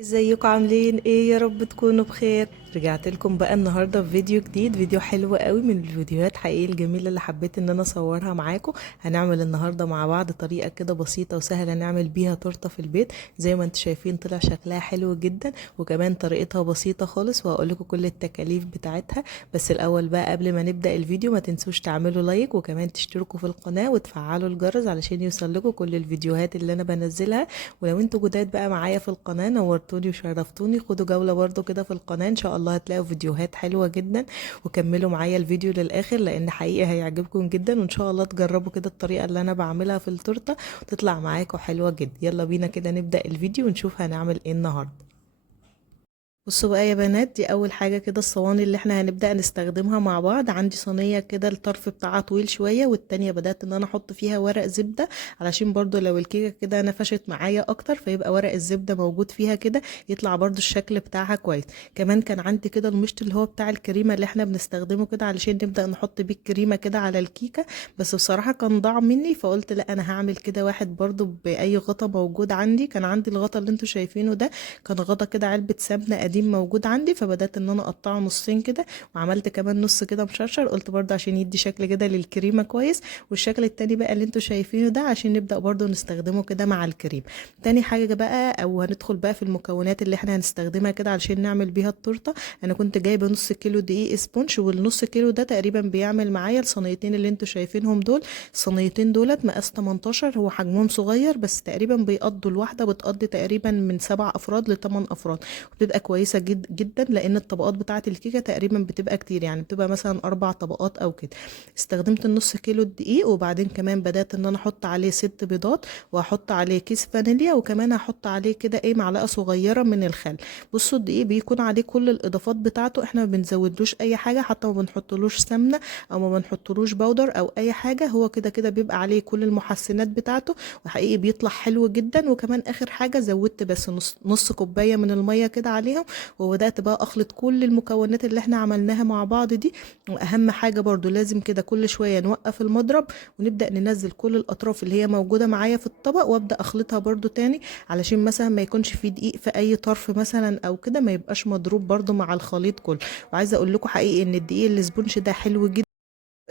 ازيكم عاملين ايه؟ يا رب تكونوا بخير. رجعت لكم بقى النهارده في فيديو جديد، فيديو حلو قوي من الفيديوهات حقيقي الجميله اللي حبيت ان انا اصورها معاكم. هنعمل النهارده مع بعض طريقه كده بسيطه وسهله نعمل بيها تورته في البيت. زي ما انتم شايفين طلع شكلها حلو جدا، وكمان طريقتها بسيطه خالص، وهقول لكم كل التكاليف بتاعتها. بس الاول بقى قبل ما نبدا الفيديو ما تنسوش تعملوا لايك، وكمان تشتركوا في القناه وتفعلوا الجرس علشان يوصلكوا كل الفيديوهات اللي انا بنزلها. ولو انتوا جداد بقى معايا في القناه نورتوني وشرفتوني، خدوا جوله برضو كده في القناه، ان شاء الله هتلاقوا فيديوهات حلوه جدا. وكملوا معايا الفيديو للاخر لان حقيقي هيعجبكم جدا، وان شاء الله تجربوا كده الطريقه اللي انا بعملها في التورته وتطلع معاكم حلوه جدا. يلا بينا كده نبدا الفيديو ونشوف هنعمل ايه النهارده. بصوا بقى يا بنات، دي اول حاجه كده الصواني اللي احنا هنبدا نستخدمها مع بعض. عندي صينيه كده الطرف بتاعها طويل شويه، والتانية بدات ان انا احط فيها ورق زبده علشان برضو لو الكيكه كده نفشت معايا اكتر فيبقى ورق الزبده موجود فيها كده، يطلع برضو الشكل بتاعها كويس. كمان كان عندي كده المشط اللي هو بتاع الكريمه اللي احنا بنستخدمه كده علشان نبدا نحط بيه الكريمه كده على الكيكه، بس بصراحه كان ضاع مني فقلت لا انا هعمل كده واحد برضو باي غطا موجود عندي. كان عندي الغطا اللي انتوا شايفينه ده، كان غطا كده علبة سمنة قديم موجود عندي، فبدأت ان انا اقطعه نصين كده، وعملت كمان نص كده مشرشر، قلت برضه عشان يدي شكل كده للكريمة كويس. والشكل التاني بقى اللي انتوا شايفينه ده عشان نبدأ برضه نستخدمه كده مع الكريم. تاني حاجة بقى او هندخل بقى في المكونات اللي احنا هنستخدمها كده علشان نعمل بيها التورتة. انا كنت جايبة نص كيلو دقيق اسبونج، والنص كيلو ده تقريبا بيعمل معايا الصينيتين اللي انتوا شايفينهم دول. الصينيتين دولت مقاس 18، هو حجمهم صغير بس تقريبا بيقضوا الواحدة بتقضي تقريبا من 7 افراد ل 8 افراد، وبتبقى كويسه جدا لان الطبقات بتاعه الكيكه تقريبا بتبقى كتير، يعني بتبقى مثلا 4 طبقات او كده. استخدمت النص كيلو الدقيق، وبعدين كمان بدات ان انا احط عليه 6 بيضات، وهحط عليه كيس فانيليا، وكمان هحط عليه كده ايه معلقه صغيره من الخل. بصوا الدقيق بيكون عليه كل الاضافات بتاعته، احنا ما بنزودلوش اي حاجه، حتى ما بنحطلوش سمنه او ما بنحطلوش بودر او اي حاجه، هو كده كده بيبقى عليه كل المحسنات بتاعته، وحقيقي بيطلع حلو جدا. وكمان اخر حاجه زودت بس نص كوبايه من الميه كده عليهم، وبدات بقى اخلط كل المكونات اللي احنا عملناها مع بعض دي. واهم حاجه برضو لازم كده كل شويه نوقف المضرب ونبدا ننزل كل الاطراف اللي هي موجوده معايا في الطبق، وابدا اخلطها برضو تاني علشان مثلا ما يكونش في دقيق في اي طرف مثلا او كده، ما يبقاش مضروب برضو مع الخليط كله. وعايزه اقول لكم حقيقي ان الدقيق الاسبونج ده حلو جدا.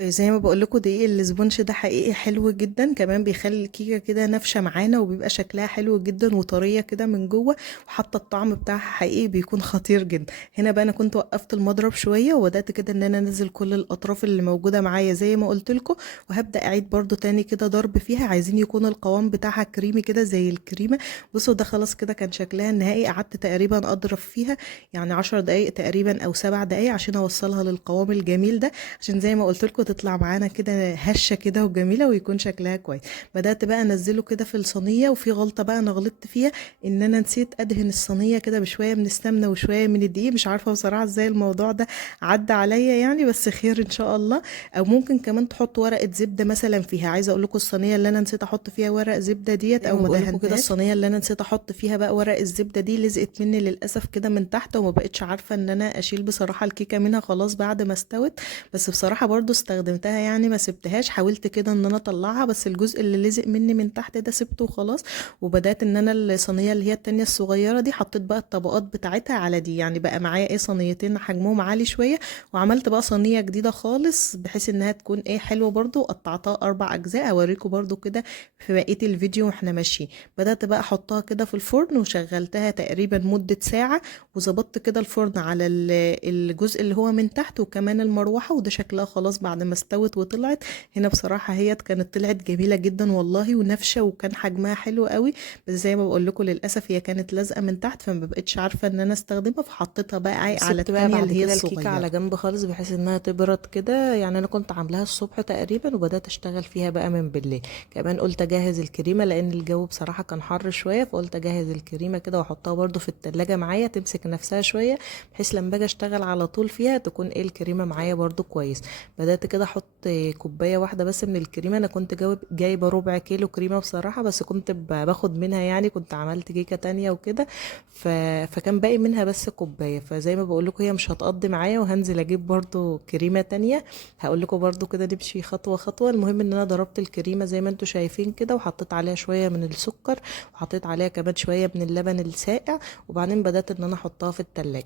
زي ما بقول لكم دقيق الاسبونج ده حقيقي حلو جدا، كمان بيخلي الكيكه كده نافشه معانا وبيبقى شكلها حلو جدا وطريه كده من جوه، وحتى الطعم بتاعها حقيقي بيكون خطير جدا. هنا بقى انا كنت وقفت المضرب شويه، وبدات كده ان انا انزل كل الاطراف اللي موجوده معايا زي ما قلت لكم، وهبدا اعيد برده تاني كده ضرب فيها. عايزين يكون القوام بتاعها كريمي كده زي الكريمه. بصوا ده خلاص كده كان شكلها النهائي. قعدت تقريبا اضرب فيها يعني 10 دقايق تقريبا او 7 دقايق عشان اوصلها للقوام الجميل ده، عشان زي ما قلت لكم تطلع معانا كده هشه كده وجميله ويكون شكلها كويس. بدات بقى انزله كده في الصينيه، وفي غلطه بقى انا غلطت فيها، ان انا نسيت ادهن الصينيه كده بشويه من السمنه وشويه من الدقيق. مش عارفه بصراحه ازاي الموضوع ده عدى عليا يعني، بس خير ان شاء الله. او ممكن كمان تحط ورقه زبده مثلا فيها. عايزه اقول لكم الصينيه اللي انا نسيت احط فيها ورق زبده ديت او ما دهنتهاش كده، الصينيه اللي انا نسيت احط فيها بقى ورق الزبده دي لزقت مني للاسف كده من تحت، وما بقتش عارفه ان انا اشيل بصراحه الكيكه منها خلاص بعد ما استوت. بس بصراحه برضو استخدمتها يعني ما سبتهاش، حاولت كده ان انا اطلعها، بس الجزء اللي لزق مني من تحت ده سبته وخلاص. وبدات ان انا الصينيه اللي هي التانية الصغيره دي حطيت بقى الطبقات بتاعتها على دي، يعني بقى معايا ايه صينيتين حجمهم عالي شويه. وعملت بقى صينيه جديده خالص بحيث انها تكون ايه حلوه برضو، وقطعتها 4 اجزاء اوريكم برضو كده في بقيه الفيديو واحنا ماشيين. بدات بقى احطها كده في الفرن وشغلتها تقريبا مده ساعه، وظبطت كده الفرن على الجزء اللي هو من تحت وكمان المروحه، وده شكلها خلاص بعد ما استوت وطلعت. هنا بصراحه هي كانت طلعت جميله جدا والله ونافشه، وكان حجمها حلو قوي. بس زي ما بقول لكم للاسف هي كانت لازقه من تحت، فما بقتش عارفه ان انا استخدمها، فحطيتها بقى على الثانيه اللي هي الكيكه على جنب خالص بحيث انها تبرد كده. يعني انا كنت عاملاها الصبح تقريبا وبدات اشتغل فيها بقى من بالليل. كمان قلت اجهز الكريمه لان الجو بصراحه كان حر شويه، فقلت اجهز الكريمه كده واحطها برده في التلاجة معايا تمسك نفسها شويه، بحيث لما باجي اشتغل على طول فيها تكون ايه الكريمه معايا برده كويس. بدات كده احط كوبايه واحده بس من الكريمه. انا كنت جايبه ربع كيلو كريمه بصراحه، بس كنت باخد منها يعني، كنت عملت كيكه تانية وكده، فكان باقي منها بس كوبايه. فزي ما بقول لكم هي مش هتقضي معايا، وهنزل اجيب برضو كريمه تانية. هقول لكم برضو كده نمشي خطوه خطوه. المهم ان انا ضربت الكريمه زي ما انتم شايفين كده، وحطيت عليها شويه من السكر، وحطيت عليها كمان شويه من اللبن الساقع، وبعدين بدات ان انا احطها في التلاجة.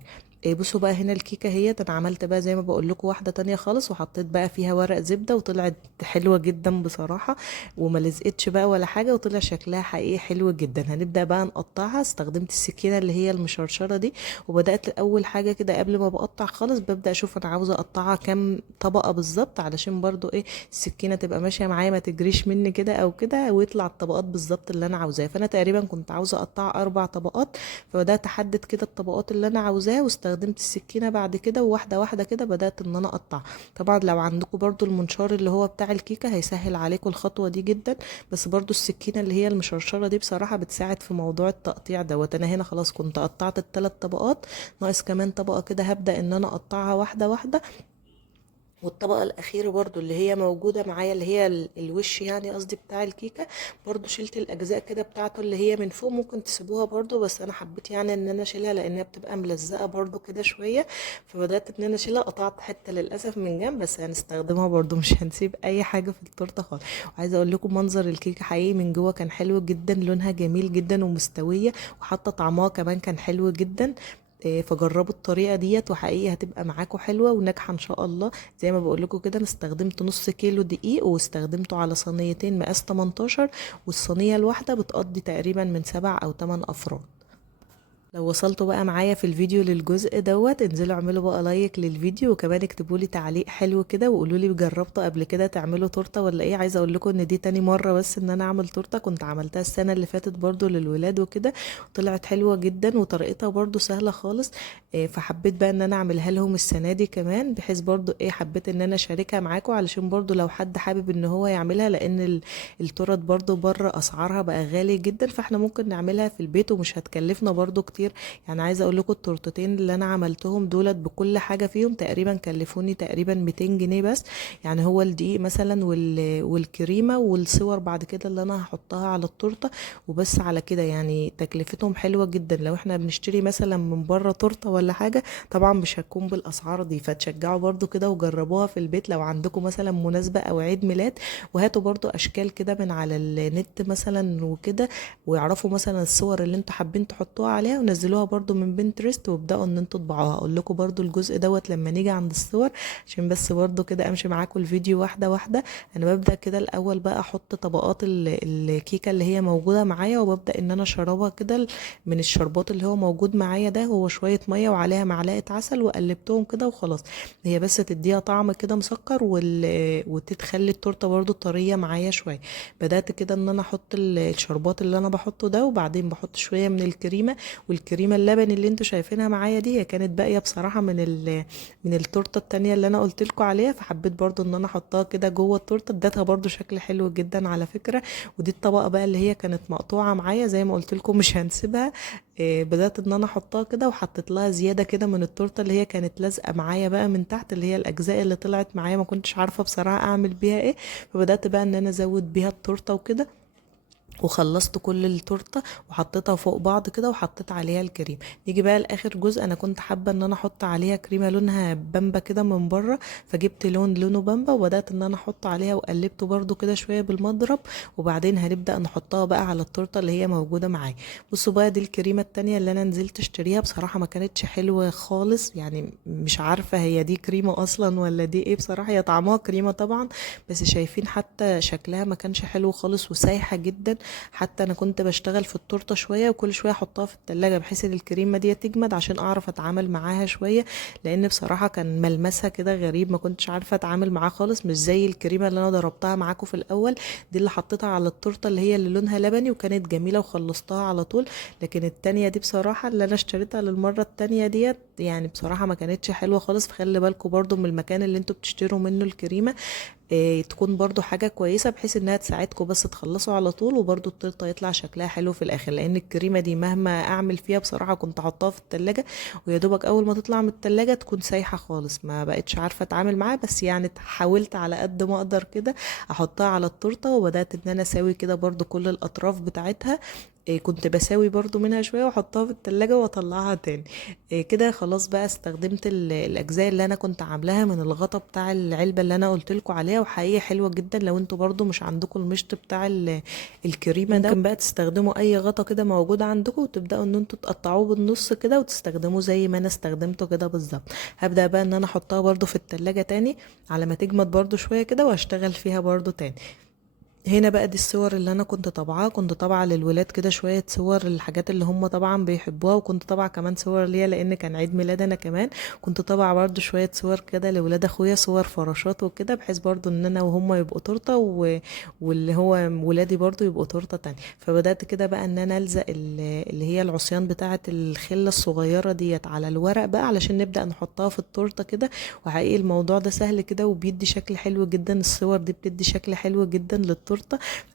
بصوا بقى هنا الكيكه هي انا عملت بقى زي ما بقول لكم واحده تانية خالص، وحطيت بقى فيها ورق زبده، وطلعت حلوه جدا بصراحه، وما لزقتش بقى ولا حاجه، وطلع شكلها حقيقي حلو جدا. هنبدا بقى نقطعها. استخدمت السكينه اللي هي المشرشره دي، وبدات اول حاجه كده قبل ما بقطع خالص ببدا اشوف انا عاوزه اقطعها كام طبقه بالظبط، علشان برضو السكينه تبقى ماشيه معايا، ما تجريش مني كده او كده، ويطلع الطبقات بالظبط اللي انا عاوزاها. فانا تقريبا كنت عاوزه اقطع 4 طبقات، فبدات احدد كده الطبقات اللي انا عاوزاها، واستخدمت السكينه بعد كده، وواحده واحده كده بدات ان انا اقطع. طبعا لو عندكم برضو المنشار اللي هو بتاع الكيكه هيسهل عليكم الخطوه دي جدا، بس برضو السكينه اللي هي المشرشره دي بصراحه بتساعد في موضوع التقطيع دوت. انا هنا خلاص كنت قطعت ال3 طبقات، ناقص كمان طبقه كده هبدا ان انا اقطعها واحده واحده. والطبقة الأخيرة برضو اللي هي موجودة معايا، اللي هي الوش يعني قصدي بتاع الكيكة، برضو شلت الأجزاء كده بتاعته اللي هي من فوق. ممكن تسيبوها برضو، بس أنا حبيت يعني إن أنا أشيلها لأنها بتبقى ملزقة برضو كده شوية، فبدأت إن أنا أشيلها. قطعت حتة للأسف من جنب، بس هنستخدمها برضو، مش هنسيب أي حاجة في التورتة خالص. وعايزة أقول لكم منظر الكيكة حقيقي من جوه كان حلو جدا، لونها جميل جدا ومستوية، وحتى طعمها كمان كان حلو جدا. فجربوا الطريقه ديت، وحقيقي هتبقى معاكم حلوه وناجحه ان شاء الله. زي ما بقول لكم كده انا استخدمت نص كيلو دقيق، واستخدمته على صينيتين مقاس 18، والصينيه الواحده بتقضي تقريبا من 7 أو 8 أفراد. لو وصلتوا بقى معايا في الفيديو للجزء دوت، انزلوا اعملوا بقى لايك للفيديو، وكمان اكتبوا لي تعليق حلو كده، وقولوا لي جربتوا قبل كده تعملوا تورته ولا ايه. عايزه اقول لكم ان دي تاني مره بس ان انا اعمل تورته، كنت عملتها السنه اللي فاتت برضو للولاد وكده، طلعت حلوه جدا وطريقتها برضو سهله خالص. فحبيت بقى ان انا اعملها لهم السنه دي كمان، بحيث برضو حبيت ان انا اشاركها معاكم، علشان برضو لو حد حابب ان هو يعملها، لان التورت برضو بره اسعارها بقى غالي جدا، فاحنا ممكن نعملها في البيت ومش هتكلفنا برضو كتير. يعني عايزه اقول لكم التورتتين اللي انا عملتهم دولت بكل حاجه فيهم تقريبا كلفوني تقريبا 200 جنيه بس. يعني هو الدقيق مثلا والكريمه والصور بعد كده اللي انا هحطها على التورته وبس، على كده يعني تكلفتهم حلوه جدا. لو احنا بنشتري مثلا من بره تورته ولا حاجه طبعا مش هتكون بالاسعار دي، فتشجعوا برضو كده وجربوها في البيت لو عندكم مثلا مناسبه او عيد ميلاد. وهاتوا برضو اشكال كده من على النت مثلا وكده، ويعرفوا مثلا الصور اللي انتوا حابين تحطوها عليها، ونزلوها برضو من بنترست، وابداوا ان انتوا تطبعوها. اقول لكم برضو الجزء دوت لما نيجي عند الصور، عشان بس برضو كده امشي معاكم الفيديو واحده واحده. انا ببدا كده الاول بقى احط طبقات الكيكه اللي هي موجوده معايا، وببدا ان انا اشربها كده من الشربات اللي هو موجود معايا ده، هو شويه ميه وعليها معلقه عسل، وقلبتهم كده وخلاص. هي بس تديها طعم كده مسكر وتتخلي التورته برضو طريه معايا شويه. بدات كده ان انا احط الشربات اللي انا بحطه ده، وبعدين بحط شويه من الكريمه. والكريمه اللبن اللي انتوا شايفينها معايا دي هي كانت باقيه بصراحه من التورته التانية اللي انا قلت لكم عليها، فحبيت برضو ان انا احطها كده جوه التورته، ادتها برضو شكل حلو جدا على فكره. ودي الطبقه بقى اللي هي كانت مقطوعه معايا زي ما قلت لكم مش هنسيبها. بدات ان انا احطها كده، وحطيت لها زياده كده من التورته اللي هي كانت لازقه معايا بقى من تحت، اللي هي الاجزاء اللي طلعت معايا ما كنتش عارفه بصراحه اعمل بيها ايه. فبدات بقى ان انا ازود بيها التورته وكده، وخلصت كل التورته وحطيتها فوق بعض كده، وحطيت عليها الكريم. نيجي بقى لاخر جزء، انا كنت حابه ان انا احط عليها كريمه لونها بامبا كده من بره، فجبت لونه بامبا، وبدات ان انا احط عليها، وقلبته برده كده شويه بالمضرب. وبعدين هنبدا نحطها بقى على التورته اللي هي موجوده معايا. بصوا بقى دي الكريمه التانية اللي انا نزلت اشتريها، بصراحه ما كانتش حلوه خالص، يعني مش عارفه هي دي كريمه اصلا ولا دي ايه. بصراحه هي طعمها كريمه طبعا، بس شايفين حتى شكلها ما كانش حلو خالص وسايحه جدا. حتى انا كنت بشتغل في التورته شويه، وكل شويه احطها في التلاجة بحيث ان الكريمه دي تجمد عشان اعرف اتعامل معاها شويه، لان بصراحه كان ملمسها كده غريب، ما كنتش عارفه اتعامل معاه خالص، مش زي الكريمه اللي انا ضربتها معاكم في الاول دي اللي حطيتها على التورته اللي هي اللي لونها لبني وكانت جميله وخلصتها على طول. لكن التانية دي بصراحه اللي انا اشتريتها للمره التانية ديت يعني بصراحه ما كانتش حلوه خالص. فخلي بالكم برضو من المكان اللي انتوا بتشتروا منه الكريمه، تكون برضو حاجة كويسة بحيث انها تساعدكم بس تخلصوا على طول، وبرضو التورته يطلع شكلها حلو في الاخر. لان الكريمة دي مهما اعمل فيها بصراحة كنت احطها في التلاجة ويا دوبك اول ما تطلع من التلاجة تكون سايحة خالص، ما بقتش عارفة اتعامل معاها. بس يعني حاولت على قد ما اقدر كده احطها على التورته، وبدأت ان انا اسوي كده برضو كل الاطراف بتاعتها. كنت بساوي برضو منها شوية واحطها في التلاجة واطلعها تاني. كده خلاص بقى استخدمت الاجزاء اللي انا كنت عاملاها من الغطا بتاع العلبة اللي انا قلتلكوا عليها، وحقيقي حلوة جدا. لو انتوا برضو مش عندكم المشط بتاع الكريمة ده، ممكن بقى تستخدموا اي غطا كده موجود عندكم، وتبدأوا ان انتوا تقطعوه بالنص كده وتستخدموه زي ما انا استخدمته كده بالظبط. هبدأ بقى ان انا احطها برضو في التلاجة تاني على ما تجمد برضو شوية كده، واشتغل فيها برضو تاني. هنا بقى دي الصور اللي انا كنت طابعاها. كنت طابعه للولاد كده شويه صور الحاجات اللي هم طبعا بيحبوها، وكنت طابعه كمان صور ليا لان كان عيد ميلاد انا كمان. كنت طابعه برضو شويه صور كده لولاد اخويا، صور فراشات وكده، بحيث برضو ان انا وهم يبقوا تورته واللي هو ولادي برضو يبقوا تورته تانية. فبدات كده بقى ان انا الزق اللي هي العصيان بتاعه الخله الصغيره ديت على الورق بقى علشان نبدا نحطها في التورته كده. وحقيقي الموضوع ده سهل كده وبيدي شكل حلو جدا. الصور دي بتدي شكل حلو جدا للتورته.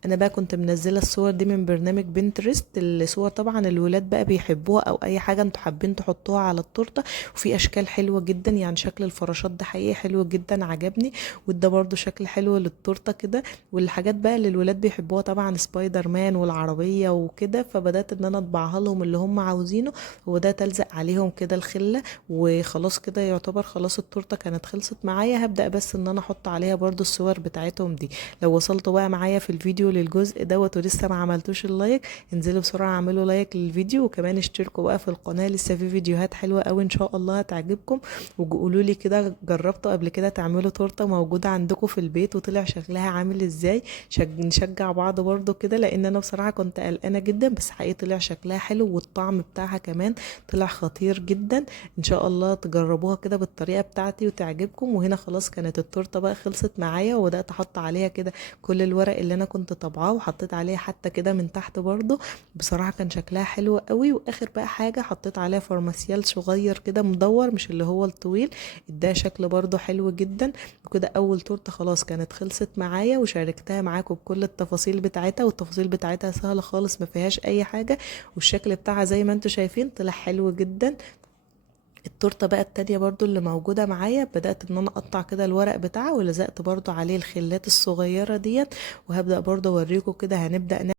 انا بقى كنت منزله الصور دي من برنامج بنترست، الصور طبعا الولاد بقى بيحبوها او اي حاجه انتوا حابين تحطوها على التورته. وفي اشكال حلوه جدا، يعني شكل الفراشات ده حقيقي حلو جدا عجبني، وده برضو شكل حلو للتورته كده. والحاجات بقى اللي الولاد بيحبوها طبعا سبايدر مان والعربيه وكده، فبدات ان انا اطبعها لهم اللي هم عاوزينه، وبدات الزق عليهم كده الخله. وخلاص كده يعتبر خلاص التورته كانت خلصت معايا. هبدا بس ان انا احط عليها برضو الصور بتاعتهم دي. لو وصلتوا بقى معايا في الفيديو للجزء دوت ولسه ما عملتوش اللايك، انزلوا بسرعه اعملوا لايك للفيديو، وكمان اشتركوا بقى في القناه، لسه في فيديوهات حلوه قوي ان شاء الله هتعجبكم. وقولوا لي كده جربتوا قبل كده تعملوا تورته موجوده عندكم في البيت وطلع شكلها عامل ازاي؟ نشجع بعض برضو كده، لان انا بصراحه كنت قلقانه جدا بس حقيقي طلع شكلها حلو، والطعم بتاعها كمان طلع خطير جدا. ان شاء الله تجربوها كده بالطريقه بتاعتي وتعجبكم. وهنا خلاص كانت التورته بقى خلصت معايا، وبدات احط عليها كده كل الورق اللي انا كنت طابعاه، وحطيت عليه حتى كده من تحت برضو. بصراحه كان شكلها حلو قوي. واخر بقى حاجه حطيت عليها فرماسيال صغير كده مدور، مش اللي هو الطويل، ده شكل برضو حلو جدا. وكده اول تورته خلاص كانت خلصت معايا، وشاركتها معاكم بكل التفاصيل بتاعتها. والتفاصيل بتاعتها سهله خالص ما فيهاش اي حاجه، والشكل بتاعها زي ما انتم شايفين طلع حلو جدا. التورته بقى التانية برضو اللي موجودة معايا، بدأت ان انا اقطع كده الورق بتاعها ولزقت برضو عليه الخلات الصغيرة ديت. وهبدأ برضو اوريكم كده هنبدأ.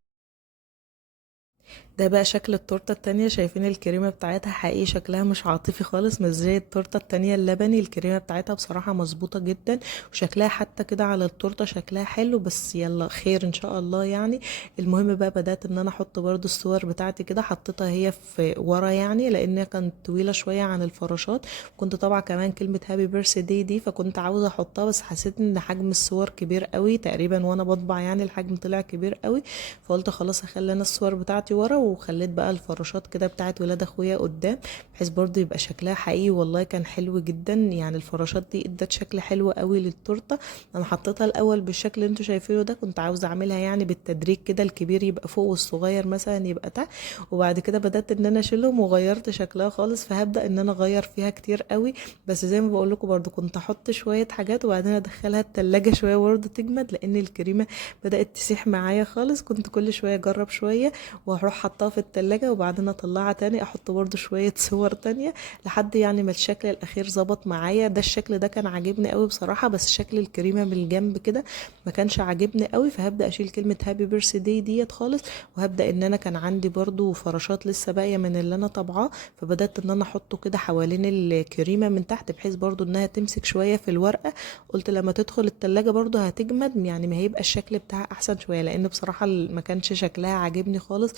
ده بقى شكل التورته التانية. شايفين الكريمه بتاعتها حقيقي شكلها مش عاطفي خالص، مش زي التورته التانية اللبني. الكريمه بتاعتها بصراحه مظبوطه جدا، وشكلها حتى كده على التورته شكلها حلو. بس يلا خير ان شاء الله يعني. المهم بقى بدات ان انا احط برضو الصور بتاعتي كده، حطيتها هي في ورا يعني لانها كانت طويله شويه عن الفراشات. كنت طبعا كمان كلمه هابي بيرث داي دي، فكنت عاوزه احطها بس حسيت ان حجم الصور كبير قوي تقريبا وانا بطبع، يعني الحجم طلع كبير قوي. فقلت خلاص هخلي انا الصور بتاعتي ورا، وخليت بقى الفراشات كده بتاعت ولاد اخويا قدام، بحيث برضو يبقى شكلها حقيقي. والله كان حلو جدا، يعني الفراشات دي ادت شكل حلو قوي للتورته. انا حطيتها الاول بالشكل اللي انتوا شايفينه ده، كنت عاوزه اعملها يعني بالتدريج كده، الكبير يبقى فوق والصغير مثلا يبقى تحت. وبعد كده بدات ان انا اشيلهم وغيرت شكلها خالص. فهبدا ان انا اغير فيها كتير قوي، بس زي ما بقول لكم برضو كنت احط شويه حاجات وبعدين ادخلها التلاجة شويه برضو تجمد، لان الكريمه بدات تسيح معايا خالص. كنت كل شويه اجرب شويه واروح حطها في التلاجة وبعدين اطلعها تاني احط برضو شوية صور تانية لحد يعني ما الشكل الاخير ظبط معايا. ده الشكل ده كان عاجبني قوي بصراحة، بس شكل الكريمة من الجنب كده ما كانش عاجبني قوي. فهبدأ اشيل كلمة هابي بيرث داي ديت خالص. وهبدأ ان انا كان عندي برضو فراشات لسه باقية من اللي انا طبعاه، فبدأت ان انا احطه كده حوالين الكريمة من تحت بحيث برضو انها تمسك شوية في الورقة. قلت لما تدخل التلاجة برضو هتجمد، يعني ما هيبقى الشكل بتاعها احسن شوية، لان بصراحة ما كانش شكلها عاجبني خالص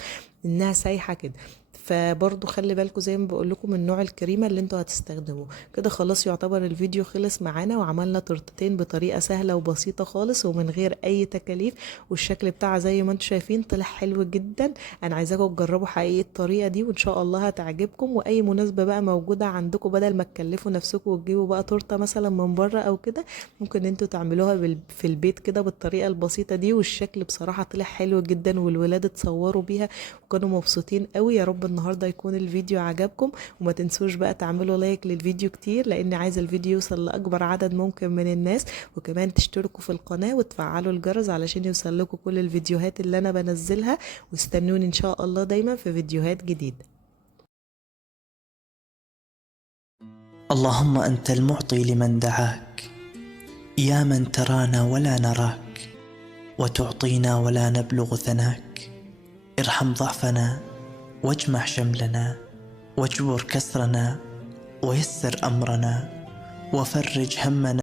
انها سايحه كده. فبرضو خلي بالكم زي ما بقول لكم من نوع الكريمه اللي انتوا هتستخدموه. كده خلاص يعتبر الفيديو خلص معانا، وعملنا تورتتين بطريقه سهله وبسيطه خالص ومن غير اي تكاليف. والشكل بتاعها زي ما انتوا شايفين طلع حلو جدا. انا عايزاكم تجربوا حقيقي الطريقه دي وان شاء الله هتعجبكم. واي مناسبه بقى موجوده عندكم، بدل ما تكلفوا نفسكم وتجيبوا بقى تورته مثلا من بره او كده، ممكن انتوا تعملوها في البيت كده بالطريقه البسيطه دي. والشكل بصراحه طلع حلو جدا، والولاد اتصوروا بيها وكانوا مبسوطين قوي. يا رب النهاردة يكون الفيديو عجبكم، وما تنسوش بقى تعملوا لايك للفيديو كتير لان عايزة الفيديو يوصل لأكبر عدد ممكن من الناس، وكمان تشتركوا في القناة وتفعلوا الجرس علشان يوصل لكم كل الفيديوهات اللي انا بنزلها، واستنوني ان شاء الله دايما في فيديوهات جديدة. اللهم أنت المعطي لمن دعاك، يا من ترانا ولا نراك، وتعطينا ولا نبلغ ثناك. ارحم ضعفنا واجمع شملنا، واجبر كسرنا ويسر أمرنا، وفرج همنا.